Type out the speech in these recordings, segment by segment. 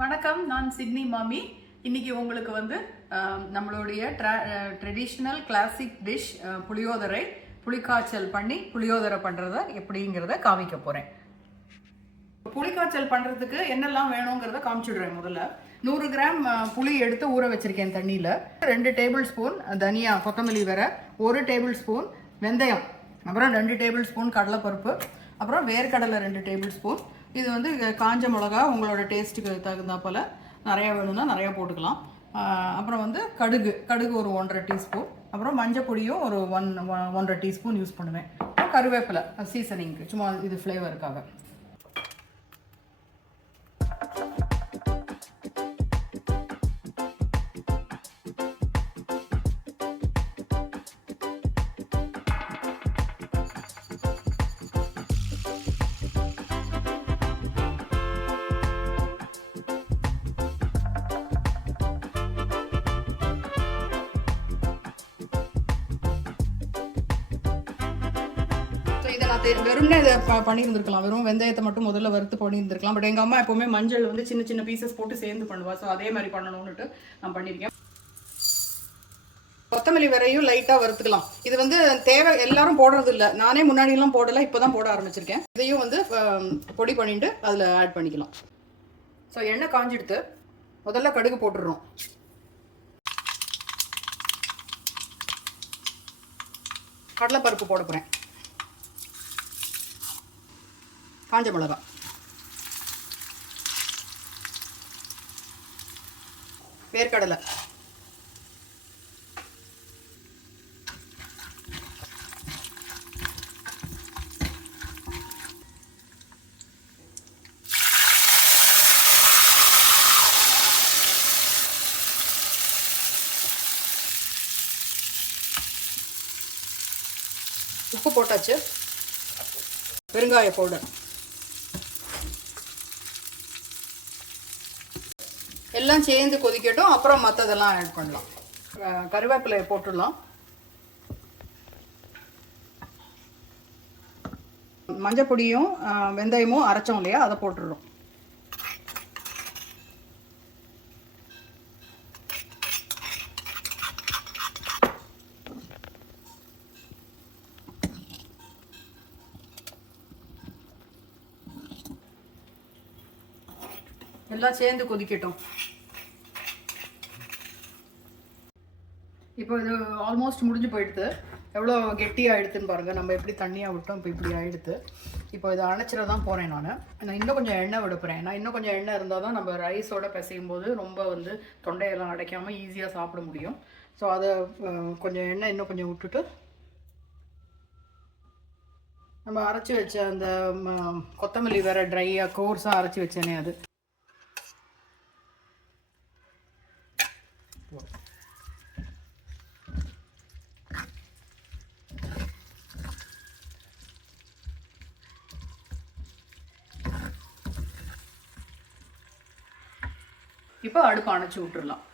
வணக்கம் நான் சிட்னி மாமி. இன்னைக்கு உங்களுக்கு வந்து நம்மளுடைய நம்மளுடைய ட்ரெடிஷ்னல் கிளாசிக் டிஷ் புளியோதரை புளிக்காய்ச்சல் பண்ணி புளியோதரை பண்ணுறத எப்படிங்கிறத காமிக்க போகிறேன் புளிக்காய்ச்சல் பண்ணுறதுக்கு என்னெல்லாம் வேணுங்கிறத காமிச்சிடுறேன் முதல்ல. நூறு கிராம் புளி எடுத்து ஊற வச்சுருக்கேன் தண்ணியில். ரெண்டு டேபிள் ஸ்பூன் தனியா கொத்தமல்லி வர ஒரு டேபிள் ஸ்பூன் வெந்தயம். அப்புறம் ரெண்டு டேபிள் ஸ்பூன் கடலைப்பருப்பு. அப்புறம் வேர்க்கடலை ரெண்டு டேபிள் ஸ்பூன் இது வந்து காஞ்ச மிளகா உங்களோட டேஸ்ட்டுக்கு தகுந்தா போல் நிறையா வேணும்னா நிறையா போட்டுக்கலாம். அப்புறம் வந்து கடுகு கடுகு ஒரு ஒன்றரை டீஸ்பூன். அப்புறம் மஞ்சள் பொடியும் ஒரு ஒன் ஒன்றரை டீஸ்பூன் யூஸ் பண்ணுவேன். கருவேப்பிலை சீசனிங்க்கு சும்மா இது ஃப்ளேவருக்காக இதை நான் வெறும்னே இதை பண்ணியிருந்திருக்கலாம். வெறும் வெந்தயத்தை மட்டும் முதல்ல வறுத்து பண்ணியிருந்திருக்கலாம். பட் எங்கள் அம்மா எப்போவுமே மஞ்சள் வந்து சின்ன சின்ன பீசஸ் போட்டு சேர்ந்து பண்ணுவா. ஸோ அதே மாதிரி பண்ணணும்னுட்டு நான் பண்ணியிருக்கேன். கொத்தமல்லி வரையும் லைட்டாக வறுத்துக்கலாம். இது வந்து தேவை எல்லாரும் போடுறது இல்லை நானே முன்னாடியெல்லாம் போடலை இப்போ தான் போட ஆரம்பிச்சிருக்கேன். இதையும் வந்து பொடி பண்ணிட்டு அதில் ஆட் பண்ணிக்கலாம். ஸோ எண்ணெய் காஞ்செடுத்து. முதல்ல கடுகு போட்டுடுறோம். கடலைப்பருப்பு போட போகிறேன் காஞ்ச மிளகா. வேர்க்கடலை. உப்பு போட்டாச்சு. பெருங்காய பவுடர். எல்லாம் சேர்ந்து கொதிக்கட்டும். அப்புறம் மற்றதெல்லாம் ஆட் பண்ணலாம். கருவேப்பிலையை போட்டுடலாம். மஞ்சள் பொடியும் வெந்தயமும் அரைச்சோம் இல்லையா? அதை போட்டுடுறோம். எல்லாம் சேர்ந்து கொதிக்கட்டும். இப்போ இது ஆல்மோஸ்ட் முடிஞ்சு போயிடுது. எவ்வளோ கெட்டியாக ஆகிடுதுன்னு பாருங்கள் நம்ம எப்படி தண்ணியாக விட்டோம் இப்போ இப்படி ஆகிடுது இப்போ இதை அணைச்சிட தான் போகிறேன் நான். நான் இன்னும் கொஞ்சம் எண்ணெய் விடுப்புறேன். நான் இன்னும் கொஞ்சம் எண்ணெய் இருந்தால் தான் நம்ம ரைஸோட பிசையும் போது ரொம்ப வந்து தொண்டையெல்லாம் அடைக்காமல் ஈஸியாக சாப்பிட முடியும். ஸோ அதை கொஞ்சம் எண்ணெய் இன்னும் கொஞ்சம் விட்டுட்டு நம்ம அரைச்சி வச்ச அந்த கொத்தமல்லி வேறு ட்ரையாக கோர்ஸாக அரைச்சி வச்சேனே அது. இப்போ அடுப்பு அணைச்சி விட்டுறலாம்.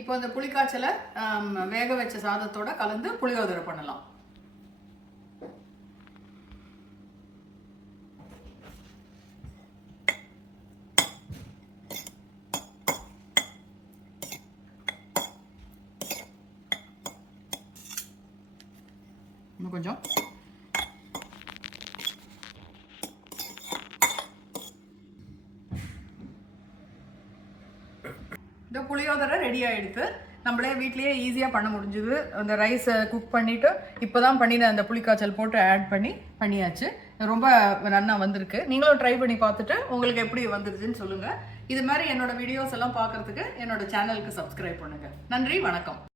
இப்போ இந்த புளிக்காய்ச்சலை வேக வச்ச சாதத்தோட கலந்து புளியோதரை பண்ணலாம். இன்னும் கொஞ்சம் இந்த புளியோதரை ரெடி ஆகிடுது நம்மளே வீட்லேயே ஈஸியாக பண்ண முடிஞ்சுது. அந்த ரைஸை குக் பண்ணிவிட்டு இப்போ தான் பண்ணின அந்த புளிக்காய்ச்சல் போட்டு ஆட் பண்ணி பண்ணியாச்சு. ரொம்ப நன்னா வந்திருக்கு. நீங்களும் ட்ரை பண்ணி பார்த்துட்டு உங்களுக்கு எப்படி வந்துருச்சுன்னு சொல்லுங்கள் இது மாதிரி என்னோட வீடியோஸ் எல்லாம் பார்க்கறதுக்கு என்னோட சேனலுக்கு சப்ஸ்கிரைப் பண்ணுங்கள் நன்றி வணக்கம்.